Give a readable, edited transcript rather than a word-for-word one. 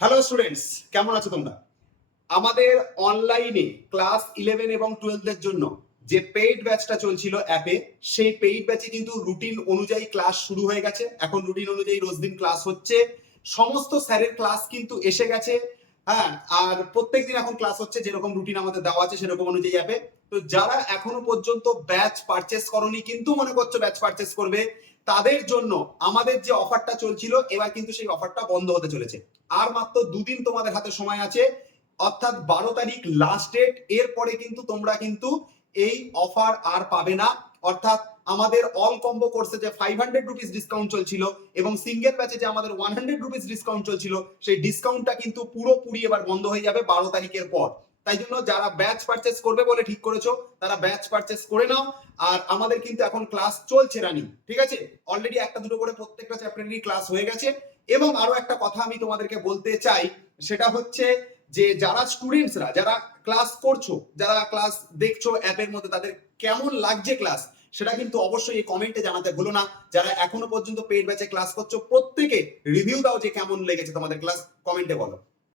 Hello students, কেমন আছো তোমরা? আমাদের অনলাইনে ক্লাস 11 এবং 12 এর জন্য যে পেইড ব্যাচটা চলছিল অ্যাপে, সেই পেইড ব্যাচে কিন্তু রুটিন অনুযায়ী ক্লাস শুরু হয়ে গেছে। এখন রুটিন অনুযায়ী রোজ দিন ক্লাস হচ্ছে। সমস্ত স্যারের ক্লাস কিন্তু এসে গেছে। হ্যাঁ, আর প্রত্যেকদিন এখন ক্লাস হচ্ছে, যেরকম রুটিন আমাদের দেওয়া আছে সেরকম অনুযায়ী অ্যাপে। তো যারা এখনো পর্যন্ত ব্যাচ পারচেস করনি কিন্তু মনে করছো ব্যাচ পারচেস করবে, তাদের জন্য আমাদের যে অফারটা চলছিল এবার কিন্তু সেই অফারটা বন্ধ হতে চলেছে। আর মাত্র দুদিন তোমাদের হাতে সময় আছে, অর্থাৎ 12 তারিখ লাস্ট ডেট। এরপরে কিন্তু তোমরা কিন্তু এই অফার আর পাবে না। অর্থাৎ আমাদের অল কম্বো কোর্সে যে 500 রুপিস ডিসকাউন্ট চলছিল এবং সিঙ্গেল ব্যাচে যে আমাদের 100 রুপিস ডিসকাউন্ট চলছিল, সেই ডিসকাউন্টটা কিন্তু পুরোপুরি এবার বন্ধ হয়ে যাবে 12 তারিখের পর। তাই জন্য যারা ব্যাচ পারচেস করবে বলে ঠিক করেছো, তারা ব্যাচ পারচেস করে নাও। আর আমাদের কিন্তু এখন ক্লাস চলছে রানিং, ঠিক আছে? অলরেডি একটা দুটো করে প্রত্যেকটা চ্যাপ্টারেরই ক্লাস হয়ে গেছে। এবং আরো একটা কথা আমি তোমাদেরকে বলতে চাই, সেটা হচ্ছে যে যারা স্টুডেন্টসরা যারা ক্লাস করছো, যারা ক্লাস দেখছো অ্যাপের মধ্যে, তাদের কেমন লাগছে ক্লাস, সেটা কিন্তু অবশ্যই এই কমেন্টে জানাতে ভুলো না। যারা এখনো পর্যন্ত পেইড ব্যাচে ক্লাস করছো, প্রত্যেকে রিভিউ দাও যে কেমন লেগেছে তোমাদের ক্লাস, কমেন্টে বলো।